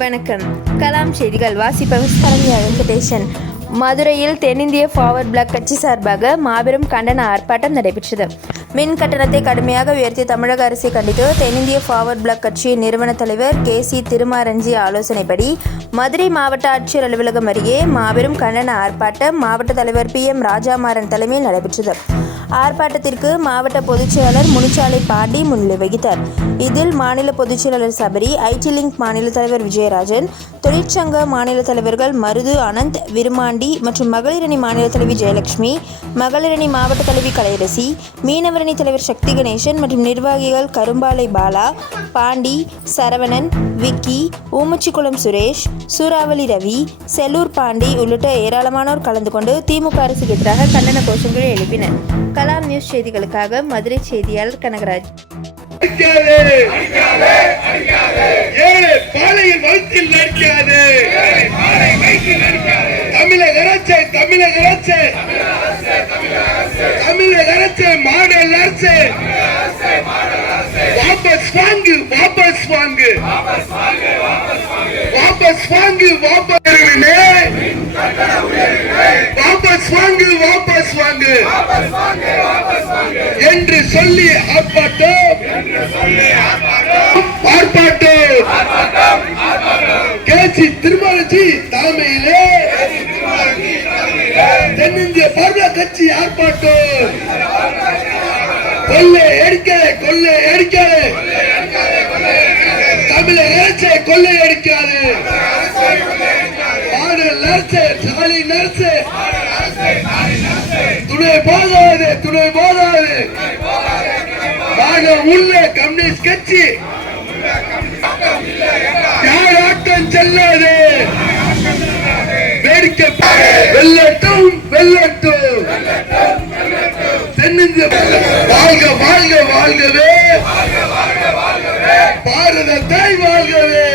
வணக்கம். கலாம் செய்திகள் வாசிப்பவர் சரண்யா வெங்கடேசன். மதுரையில் தென்னிந்திய ஃபார்வர்ட் பிளாக் கட்சி சார்பாக மாபெரும் கண்டன ஆர்ப்பாட்டம் நடைபெற்றது. மின் கட்டணத்தை கடுமையாக உயர்த்திய தமிழக அரசை கண்டித்து தென்னிந்திய ஃபார்வர்ட் பிளாக் கட்சியின் நிறுவன தலைவர் கே சி திருமாரஞ்சி ஆலோசனைப்படி மதுரை மாவட்ட ஆட்சியர் அலுவலகம் அருகே மாபெரும் கண்டன ஆர்ப்பாட்டம் மாவட்ட தலைவர் பி எம் ராஜாமாறன் தலைமையில் நடைபெற்றது. ஆர்ப்பாட்டத்திற்கு மாவட்ட பொதுச்செயலர் முனிச்சாலை பாண்டி முன்னிலை வகித்தார். இதில் மாநில பொதுச்செயலாளர் சபரி ஐடி லிங்க் மாநில தலைவர் விஜயராஜன் தொழிற்சங்க மாநில தலைவர்கள் மருது அனந்த் விருமாண்டி மற்றும் மகளிரணி மாநில தலைவி ஜெயலட்சுமி மகளிரணி மாவட்ட தலைவி கலையரசி மீனவரணி தலைவர் சக்தி கணேசன் மற்றும் நிர்வாகிகள் கரும்பாலை பாலா பாண்டி சரவணன் விக்கி ஊமச்சிக்குளம் சுரேஷ் சூறாவளி ரவி செல்லூர் பாண்டி உள்ளிட்ட ஏராளமானோர் கலந்து கொண்டு திமுக அரசுக்கு எதிராக கண்டன கோஷங்களை எழுப்பினர். கலாம் நியூஸ் செய்திகளுக்காக மதுரை செய்தியாளர் கனகராஜ். தமிழக அரசு தமிழக அரசு! தமிழக அரசு மாடல் அரசு! வாபஸ் வாங்கு வாபஸ் வாங்கு! வாபஸ் வாங்கு வாபஸ் வாபஸ் வாங்கு வாபஸ் வாங்கு என்று சொல்லி ஆர்ப்பாட்டம். ஆர்ப்பாட்டம். கேசி திருமலஜி தலைமையிலே தென்னிந்திய பார்வ கட்சி ஆர்ப்பாட்டம். கொள்ளை எடுக்க கொள்ளை எடுக்க. தமிழ அரசை கொள்ளை எடுக்காது. Model nurse. துணை போதாது துணை போதாது. நாங்க உள்ள கம்யூனிஸ்ட் கட்சி. யார் ஆட்டம் செல்லாது. வேடிக்கை வெள்ளட்டும் வெள்ளட்டும் தென்னிந்திய வாழ்க வாழ்க வாழ்கவே. பாரத தாய் வாழ்கவே.